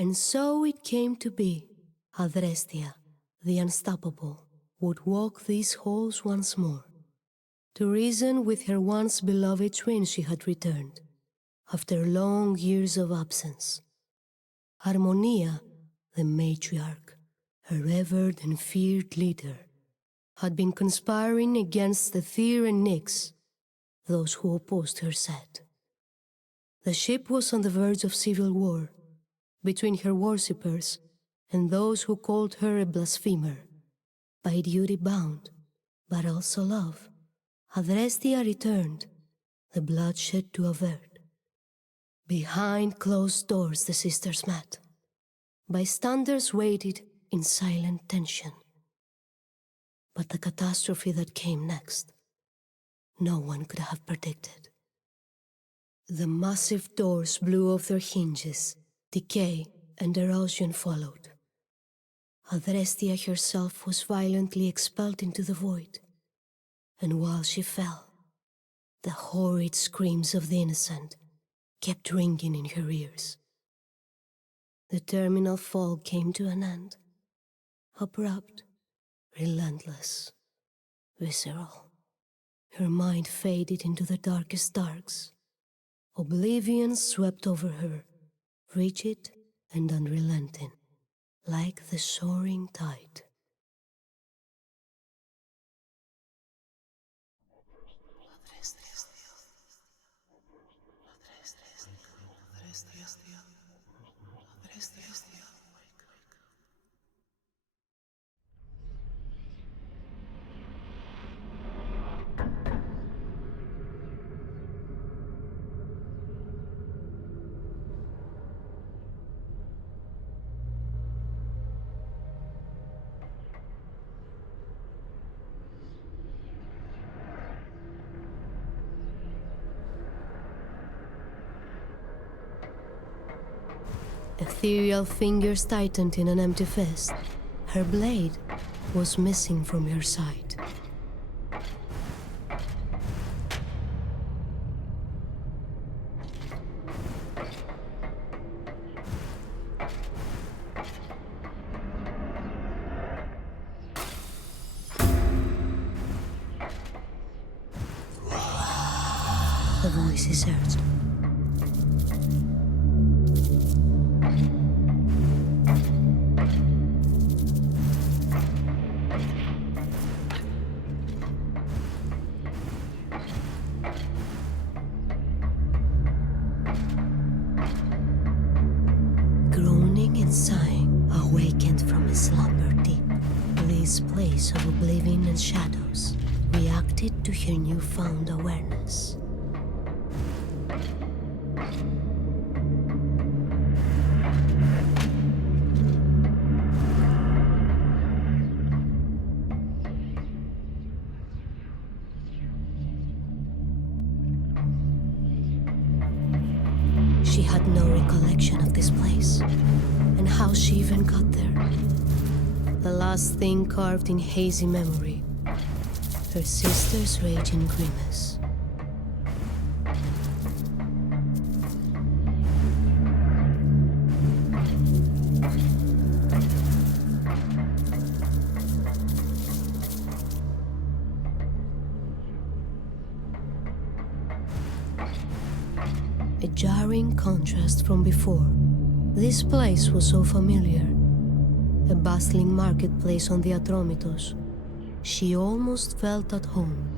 And so it came to be. Adrestia, the unstoppable, would walk these halls once more, to reason with her once beloved twin she had returned, after long years of absence. Harmonia, the matriarch, her revered and feared leader, had been conspiring against the Tyr and Nyx, those who opposed her set. The ship was on the verge of civil war, between her worshippers and those who called her a blasphemer, by duty bound, but also love. Adrestia returned, the bloodshed to avert. Behind closed doors the sisters met. Bystanders waited in silent tension. But the catastrophe that came next, no one could have predicted. The massive doors blew off their hinges, decay and erosion followed. Adrestia herself was violently expelled into the void, and while she fell, the horrid screams of the innocent kept ringing in her ears. The terminal fall came to an end, abrupt, relentless, visceral. Her mind faded into the darkest darks. Oblivion swept over her, rigid and unrelenting, like the soaring tide. Ethereal fingers tightened in an empty fist. Her blade was missing from her side. The voices urged. Groaning and sighing, awakened from a slumber deep, this place of oblivion and shadows reacted to her newfound awareness. She had no recollection of this place, and how she even got there. The last thing carved in hazy memory, her sister's raging grimace. A jarring contrast from before. This place was so familiar. A bustling marketplace on the Atromitos. She almost felt at home.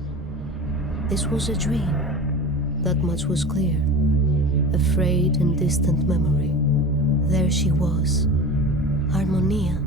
This was a dream. That much was clear. A frayed and distant memory. There she was. Harmonia.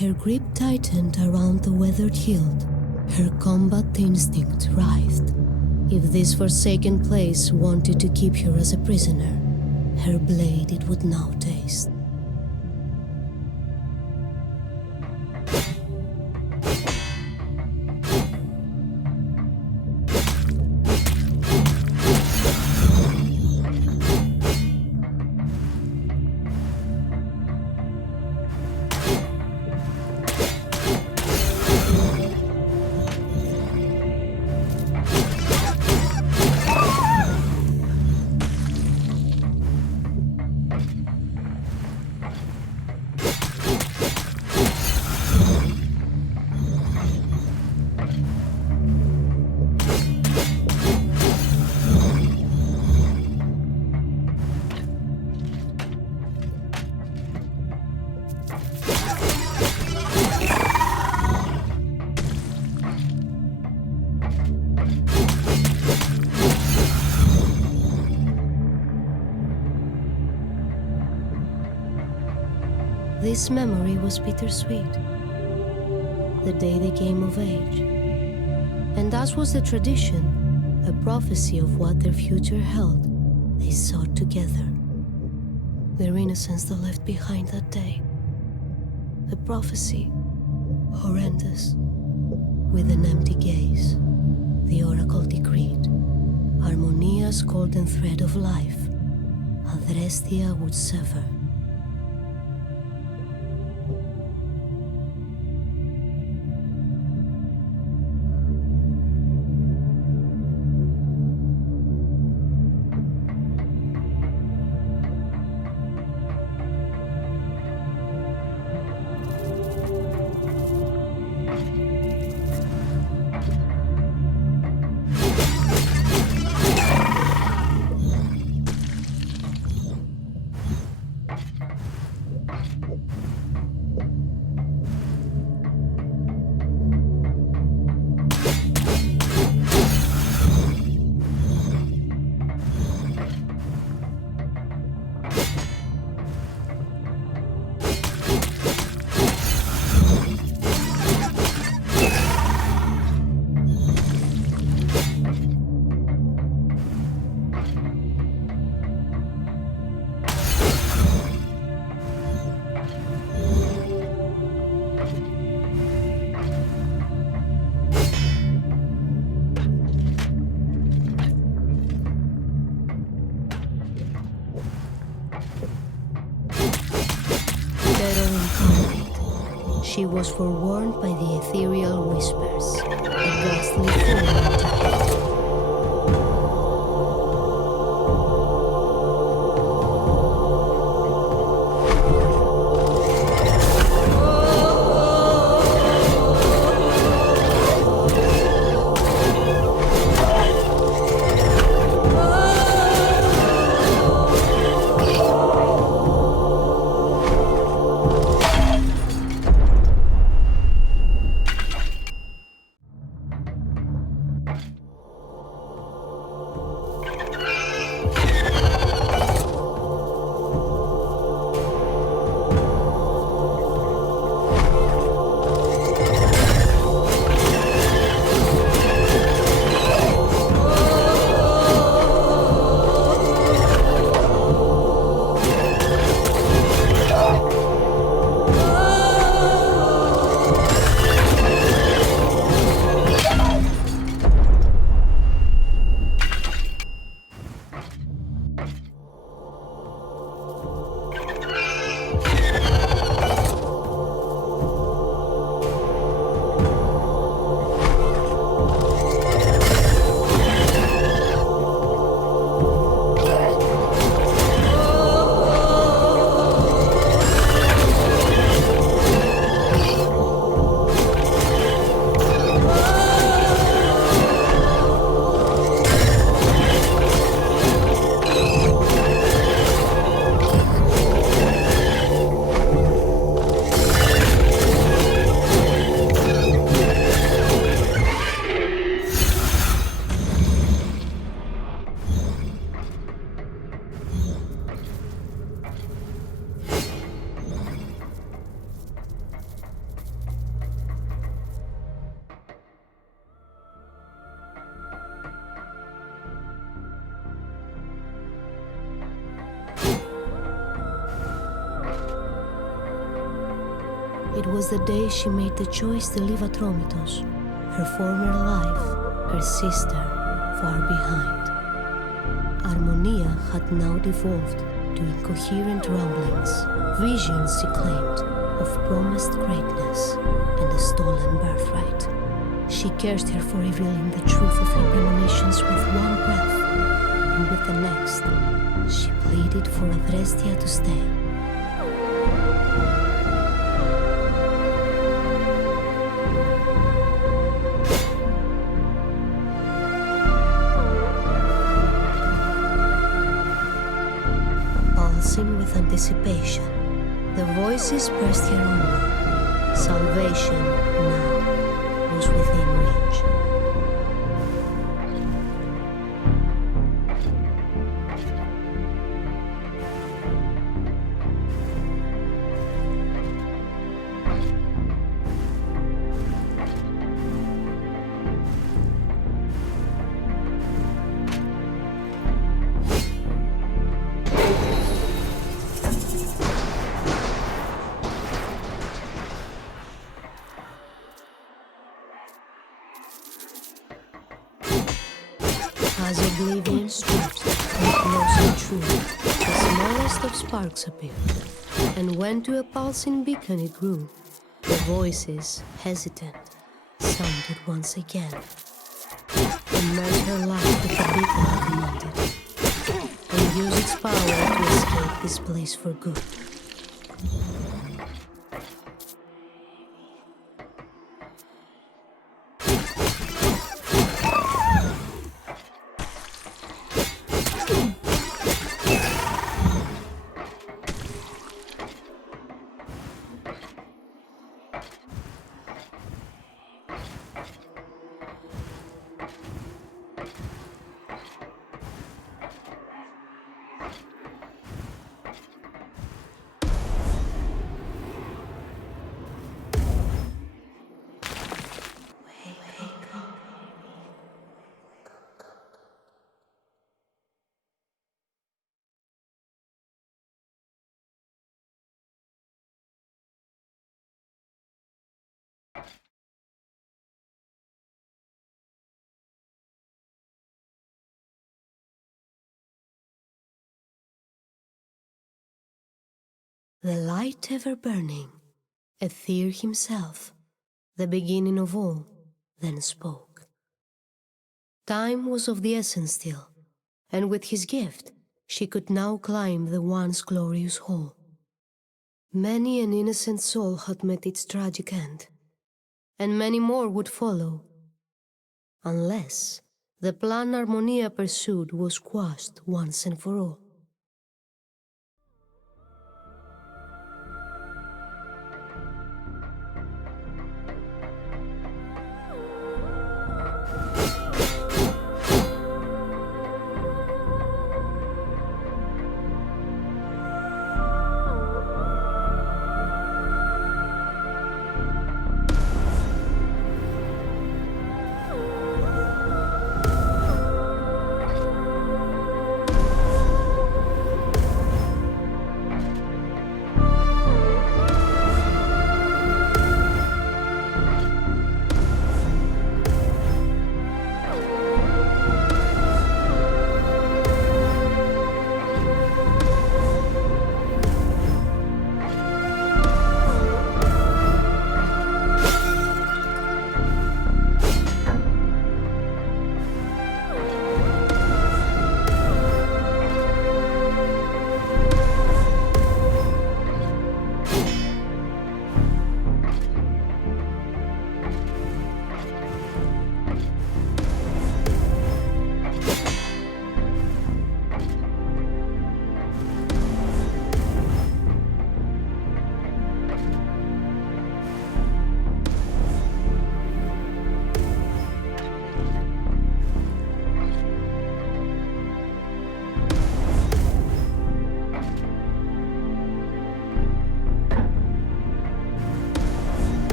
Her grip tightened around the weathered hilt. Her combat instinct writhed. If this forsaken place wanted to keep her as a prisoner, her blade it would now taste. This memory was bittersweet. The day they came of age. And as was the tradition, a prophecy of what their future held, they sought together. Their innocence they left behind that day. The prophecy, horrendous. With an empty gaze, the oracle decreed, Harmonia's golden thread of life, Adrestia would sever. She was forewarned by the ethereal whispers, a ghastly form to hate. was the day she made the choice to leave Atromitos, her former life, her sister, far behind. Harmonia had now devolved to incoherent ramblings, visions she claimed of promised greatness and a stolen birthright. She cursed her for revealing the truth of her premonitions with one breath, and with the next, she pleaded for Adrestia to stay. Pulsing with anticipation, the voices pressed her onward. Salvation now was within reach. As oblivion stripped and closer true, the smallest of sparks appeared, and when to a pulsing beacon it grew, the voices, hesitant, sounded once again. Immerse her life with the beacon I commanded, and use its power to escape this place for good. The light ever burning, Aether himself, the beginning of all, then spoke. Time was of the essence still, and with his gift she could now climb the once glorious hall. Many an innocent soul had met its tragic end, and many more would follow, unless the plan Harmonia pursued was quashed once and for all.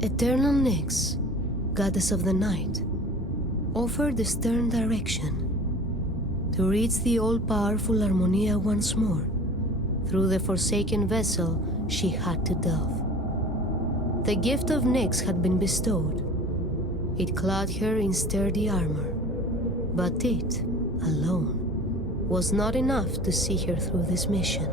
Eternal Nyx, goddess of the night, offered the stern direction to reach the all-powerful Harmonia once more through the forsaken vessel she had to delve. The gift of Nyx had been bestowed. It clad her in sturdy armor, but it, alone, was not enough to see her through this mission.